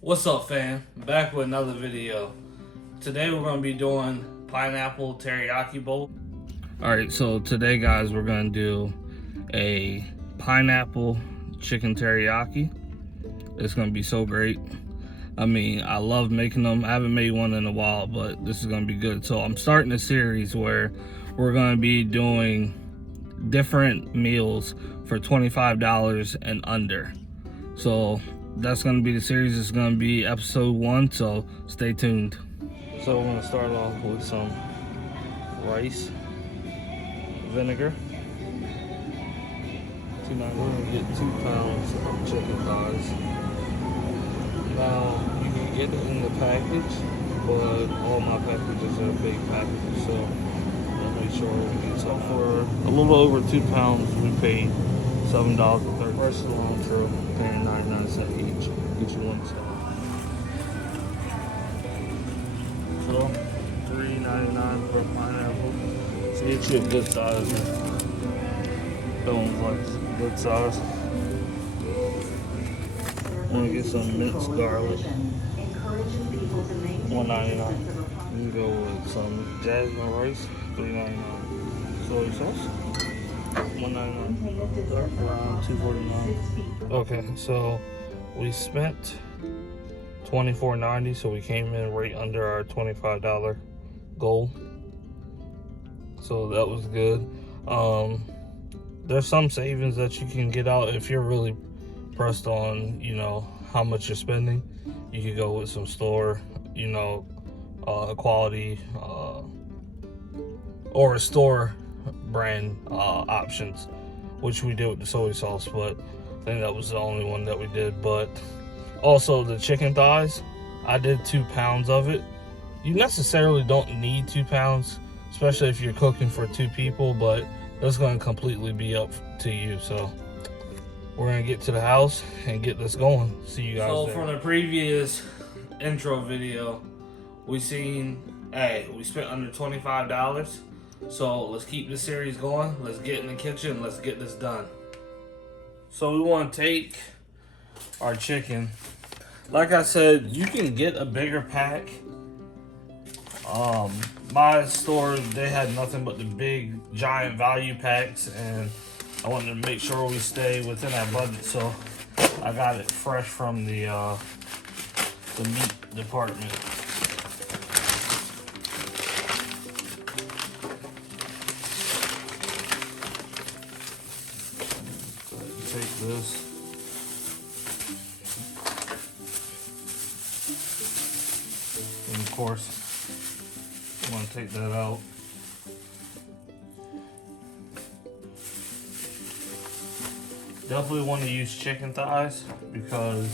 What's up, fam? Back with another video. Today we're going to be doing pineapple teriyaki bowl. Alright, so today guys we're going to do a pineapple chicken teriyaki. It's going to be so great. I mean, I love making them. I haven't made one in a while, but this is going to be good. So I'm starting a series where we're going to be doing different meals for $25 and under. So that's going to be the series. It's going to be episode 1, so stay tuned. So we're going to start off with some rice, vinegar. We're going to get 2 pounds of chicken thighs. Now, you can get it in the package, but all my packages are big packages, so we'll make sure we get some. For a little over 2 pounds, we paid $7.30. Fresh cilantro, paying 99 cents each. Get you one set. So, $3.99 for a pineapple. So get you a good size. Don't like good size. I'm gonna get some minced garlic. $1.99. You can go with some jasmine rice. $3.99. Soy sauce. $1.99. Dark brown. $2.49. Okay, so we spent $24.90, so we came in right under our $25 goal. So that was good. There's some savings that you can get out if you're really pressed on, how much you're spending. You could go with some store, quality or a store brand options, which we did with the soy sauce, but I think that was the only one that we did. But also the chicken thighs, I did 2 pounds of it. You necessarily don't need 2 pounds, especially if you're cooking for 2 people, but that's going to completely be up to you. So we're going to get to the house and get this going. See you guys there. From the previous intro video, we spent under $25. So let's keep this series going. Let's get in the kitchen. Let's get this done. So we want to take our chicken. Like I said, you can get a bigger pack. My store, they had nothing but the big giant value packs, and I wanted to make sure we stay within our budget, so I got it fresh from the meat department. Take this. And of course, I want to take that out. Definitely want to use chicken thighs because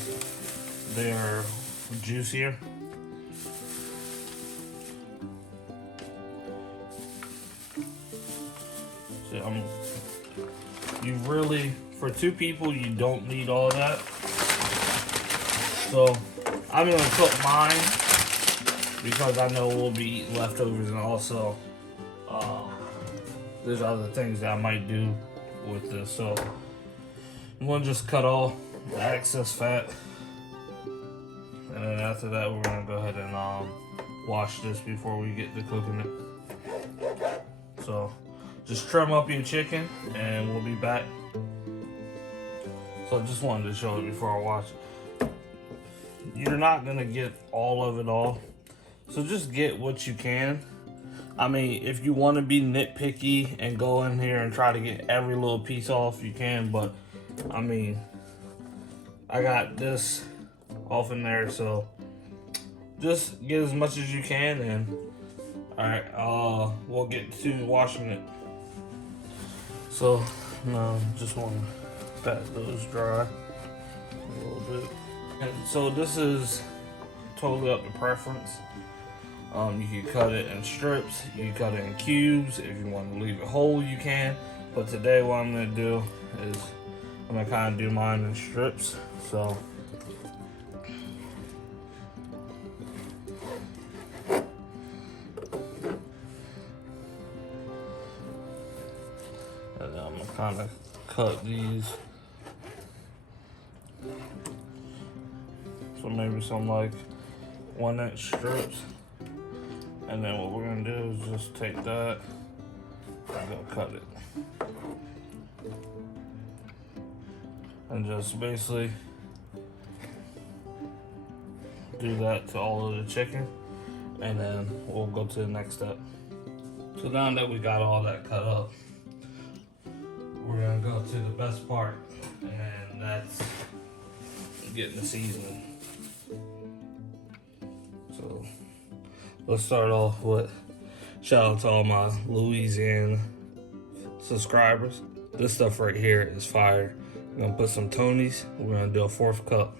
they're juicier. So you really, for 2 people, you don't need all that. So I'm gonna cook mine because I know we'll be eating leftovers, and also there's other things that I might do with this. So I'm gonna just cut all the excess fat, and then after that we're gonna go ahead and wash this before we get to cooking it. So just trim up your chicken and we'll be back. So I just wanted to show it before I wash it. You're not gonna get all of it all, so just get what you can. I mean, if you want to be nitpicky and go in here and try to get every little piece off, you can, but I mean, I got this off in there, so just get as much as you can, and alright, we'll get to washing it. So now just want to pat those dry a little bit. And so this is totally up to preference. You can cut it in strips, you can cut it in cubes. If you want to leave it whole, you can. But today what I'm going to do is I'm going to kind of do mine in strips. So and then I'm going to kind of cut these. So maybe some like 1-inch strips. And then what we're gonna do is just take that and go cut it. And just basically do that to all of the chicken, and then we'll go to the next step. So now that we got all that cut up, we're gonna go to the best part, and that's getting the seasoning. So let's start off with, shout out to all my Louisiana subscribers. This stuff right here is fire. I'm gonna put some Tony's. We're gonna do a 1/4 cup.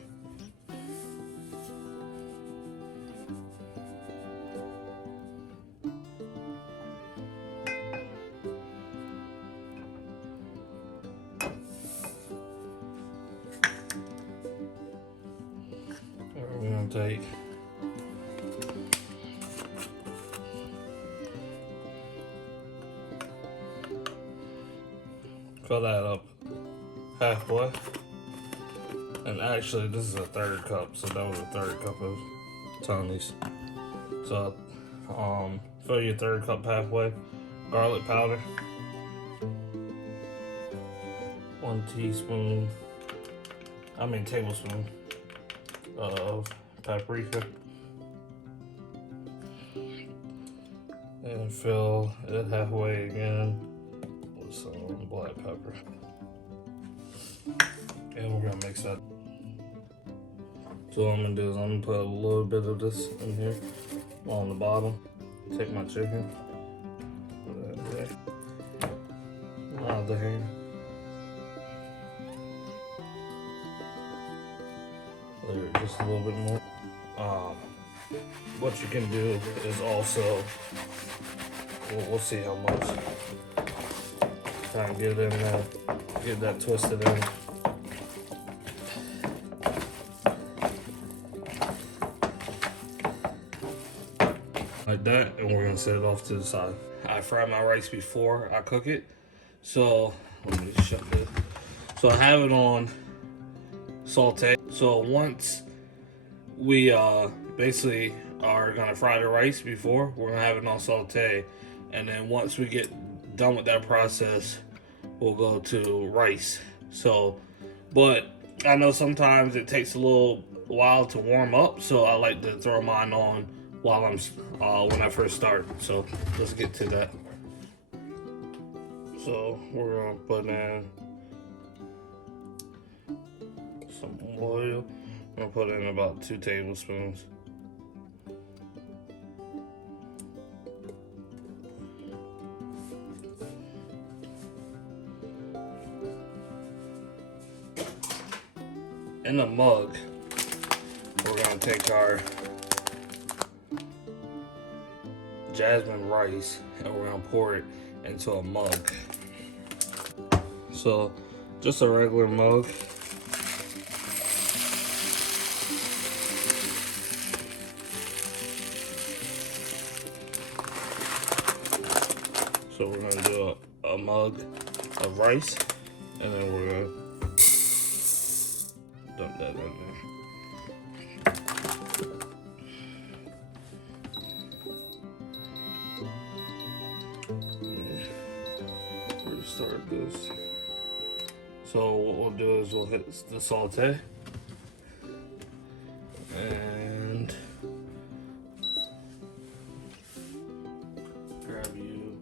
We're gonna take fill that up halfway, and actually this is a 1/3 cup, so that was a 1/3 cup of Tony's. So fill your 1/3 cup halfway. Garlic powder, 1 tablespoon of paprika, and fill it halfway again with some black pepper. And we're gonna mix that. So what I'm gonna do is I'm gonna put a little bit of this in here on the bottom. Take my chicken, put that there. Out the hand. Just a little bit more. What you can do is also, we'll see how much. Try and get in there, get that twisted in. Like that, and we're gonna set it off to the side. I fry my rice before I cook it, so let me shut this. So I have it on saute. So once we basically are gonna fry the rice before, we're gonna have it on saute, and then once we get done with that process, we'll go to rice. So, but I know sometimes it takes a little while to warm up, so I like to throw mine on while I'm when I first start. So let's get to that. So we're gonna put in some oil. I'm gonna put in about 2 tablespoons. In a mug, we're gonna take our jasmine rice and we're gonna pour it into a mug. So just a regular mug. So we're gonna do a mug of rice, and then we're gonna dump that in there. Restart this. So what we'll do is we'll hit the saute, and grab you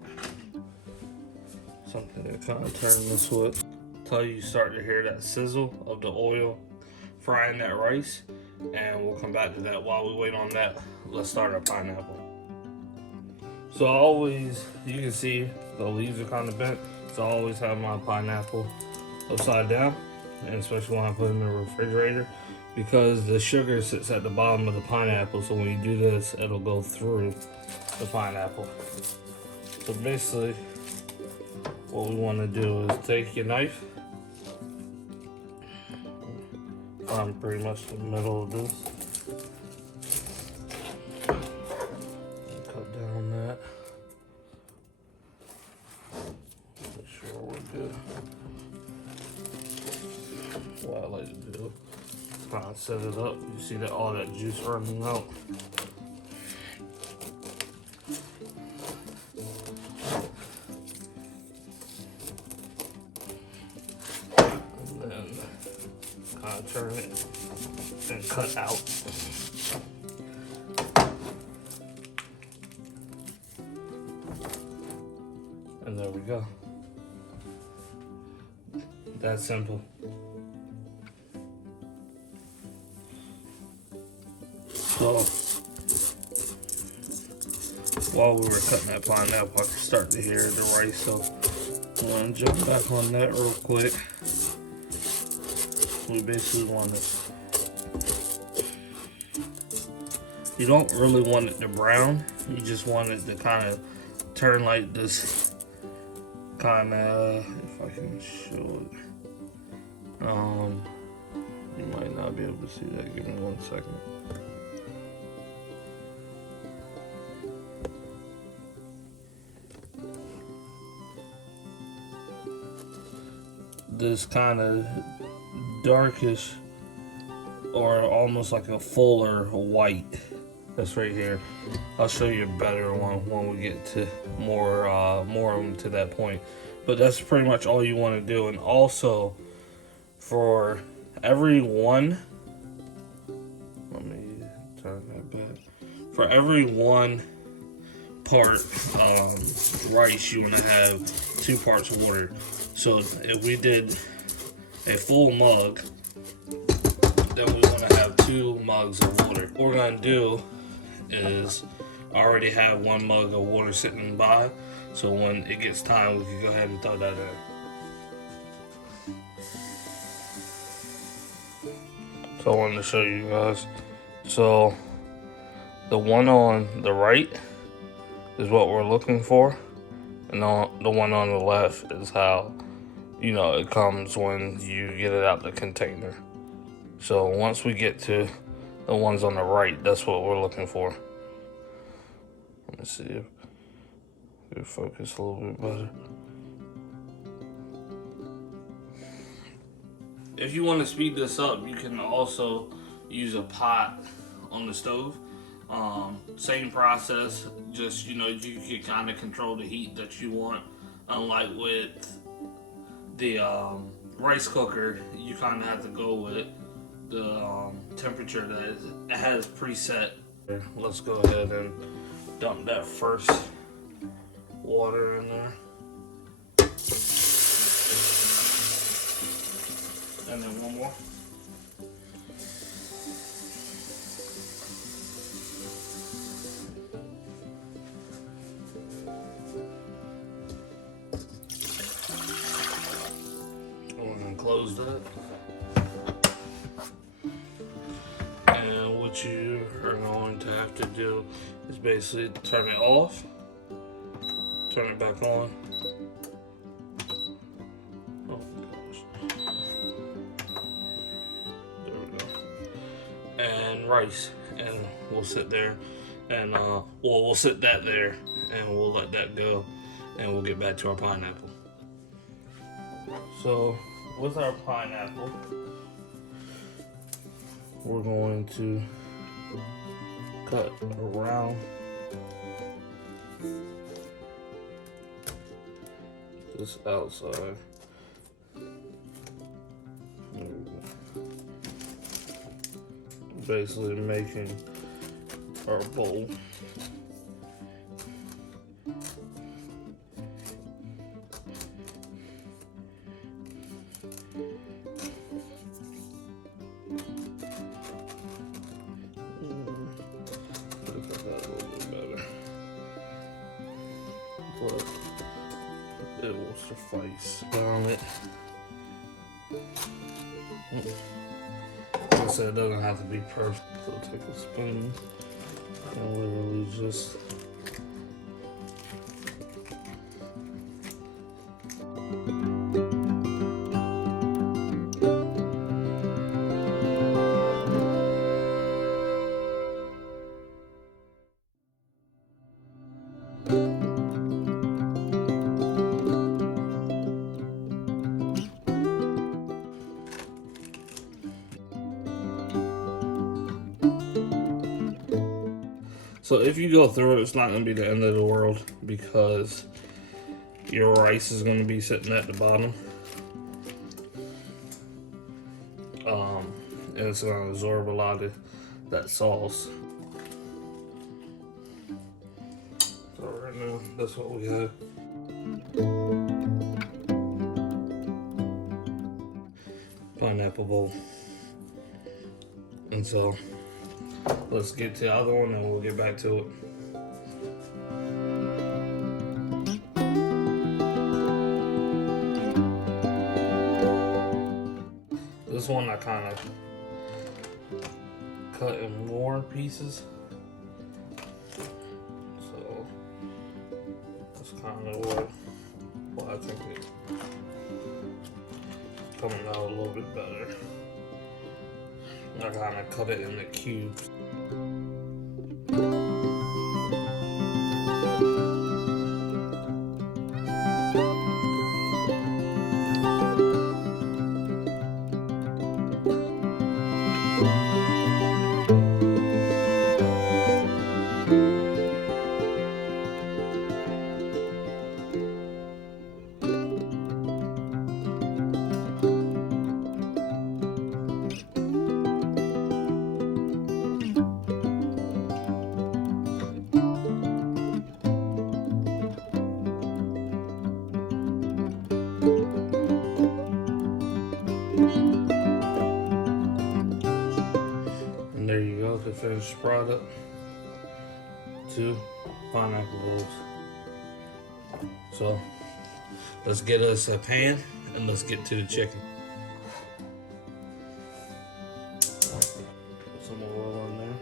something to kind of turn this with. Until you start to hear that sizzle of the oil frying that rice, and we'll come back to that. While we wait on that, let's start our pineapple. So I always, you can see the leaves are kind of bent, so I always have my pineapple upside down, and especially when I put it in the refrigerator, because the sugar sits at the bottom of the pineapple, so when you do this, it'll go through the pineapple. So basically, what we want to do is take your knife, find pretty much the middle of this, and cut down that. Make sure we're good. What I like to do is kind of set it up. You see that all that juice running out. And then kind of turn it and cut out. And there we go. That's simple. So, while we were cutting that pineapple, I could start to hear the rice. So, I'm gonna jump back on that real quick. We basically want it. You don't really want it to brown. You just want it to kind of turn like this. Kind of, if I can show it. You might not be able to see that. Give me 1 second. This kind of darkish, or almost like a fuller white. That's right here. I'll show you a better one when we get to more of them to that point. But that's pretty much all you want to do. And also, for every one, let me turn that back. For every one part rice, you want to have 2 parts water. So if we did a full mug, then we want to have 2 mugs of water. What we're going to do is I already have 1 mug of water sitting by, so when it gets time, we can go ahead and throw that in. So I wanted to show you guys. So the one on the right is what we're looking for, and the one on the left is how, you know, it comes when you get it out the container. So once we get to the ones on the right, that's what we're looking for. Let me see if we focus a little bit better. If you want to speed this up, you can also use a pot on the stove. Same process, just, you know, you can kind of control the heat that you want. Unlike with the rice cooker, you kind of have to go with the temperature that it has preset. Let's go ahead and dump that first water in there. And then one more. And close that. And what you are going to have to do is basically turn it off, turn it back on. Oh gosh. There we go. And rice, and we'll sit there, and we'll sit that there, and we'll let that go, and we'll get back to our pineapple. So with our pineapple, we're going to cut around this outside. There we go. Basically making our bowl. But it will suffice on it. Like I said, it doesn't have to be perfect. So take a spoon and literally just So if you go through it, it's not going to be the end of the world because your rice is going to be sitting at the bottom. And it's going to absorb a lot of that sauce. So right now, that's what we have. Pineapple bowl. And so let's get to the other one and we'll get back to it. This one I kind of cut in more pieces. So that's kind of what I think it's coming out a little bit better. I kind of cut it into cubes. And there you go, the finished product. 2 pineapple bowls. So let's get us a pan and let's get to the chicken. Put some oil in there.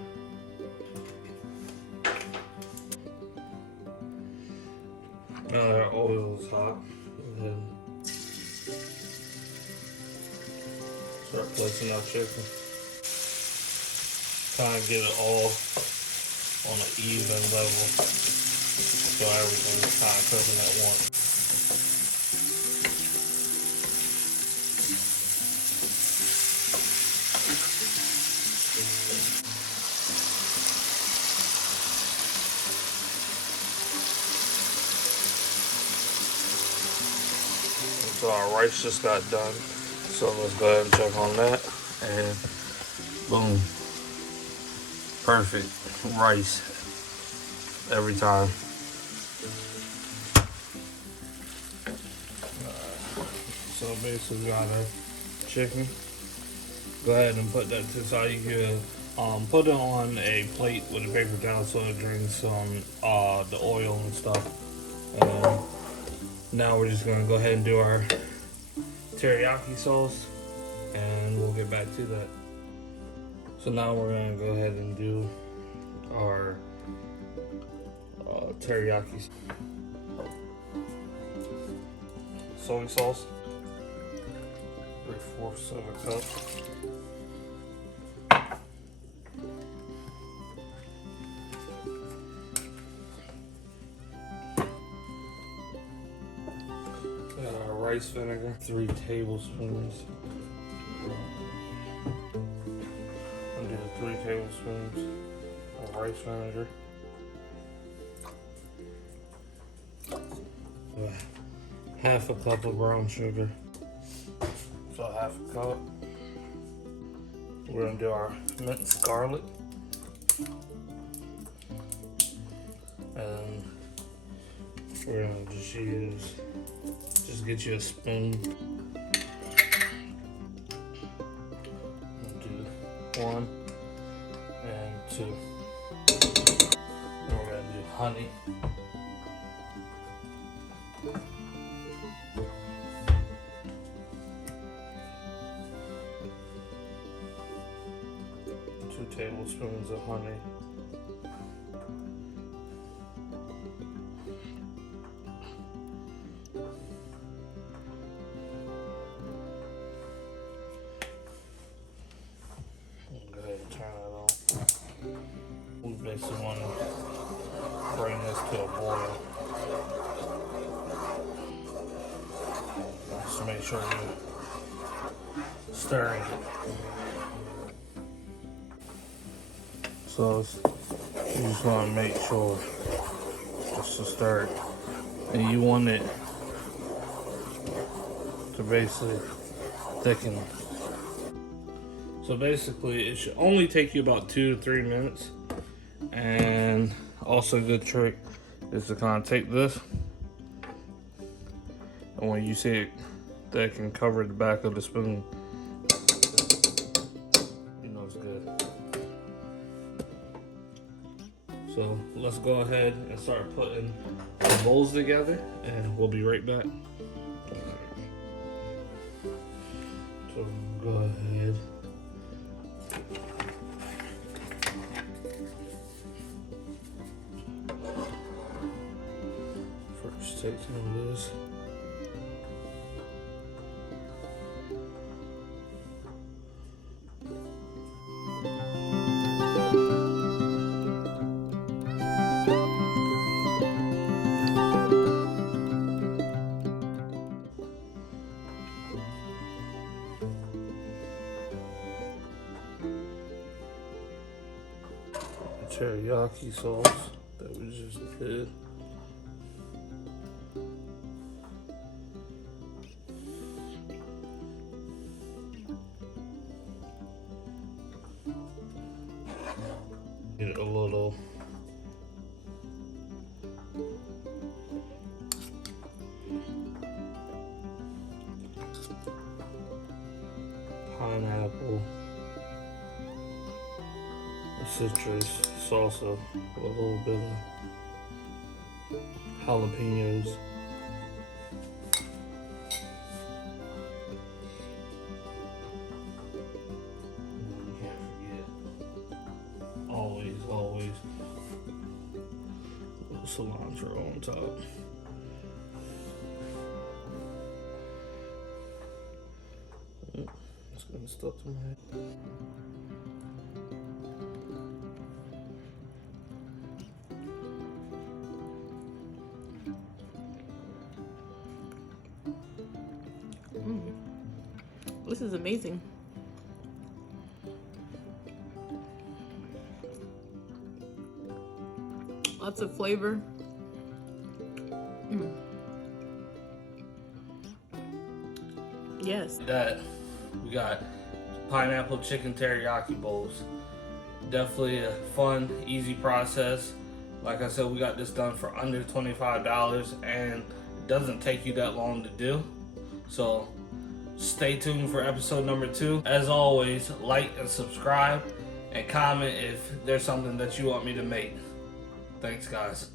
Now that our oil is hot, go ahead and start placing our chicken. Kind of get it all on an even level so everything's kind of cooking at once. And so our rice just got done, so let's go ahead and check on that, and boom. Perfect rice every time. So basically we got our chicken. Go ahead and put that to the side. You can put it on a plate with a paper towel so it drains some the oil and stuff. And now we're just gonna go ahead and do our teriyaki sauce and we'll get back to that. So now we're gonna go ahead and do our teriyaki. Soy sauce, 3/4 of a cup. Got our rice vinegar, 3 tablespoons. 3 tablespoons of rice vinegar. Half a cup of brown sugar. So half a cup. We're gonna do our minced garlic. And we're gonna just get you a spoon. Do 1. And 2. And we're gonna do honey. Two tablespoons of honey. Go ahead and turn it on. We basically want to bring this to a boil. Just make sure you're stirring it. So it's You just want to make sure, just to start, and you want it to basically thicken. So basically, it should only take you about 2 to 3 minutes. And also a good trick is to kind of take this, and when you see it that can cover the back of the spoon, you know it's good. So let's go ahead and start putting the bowls together, and we'll be right back. So go ahead. First, take some of this. Teriyaki sauce that we just did. Get a little pineapple, citrus salsa with a little bit of jalapenos. You can't forget, always, a little cilantro on top. It's gonna stuck to my head. This is amazing. Lots of flavor. Yes. That we got pineapple chicken teriyaki bowls. Definitely a fun, easy process. Like I said, we got this done for under $25, and it doesn't take you that long to do. So stay tuned for episode number 2. As always, like and subscribe and comment if there's something that you want me to make. Thanks, guys.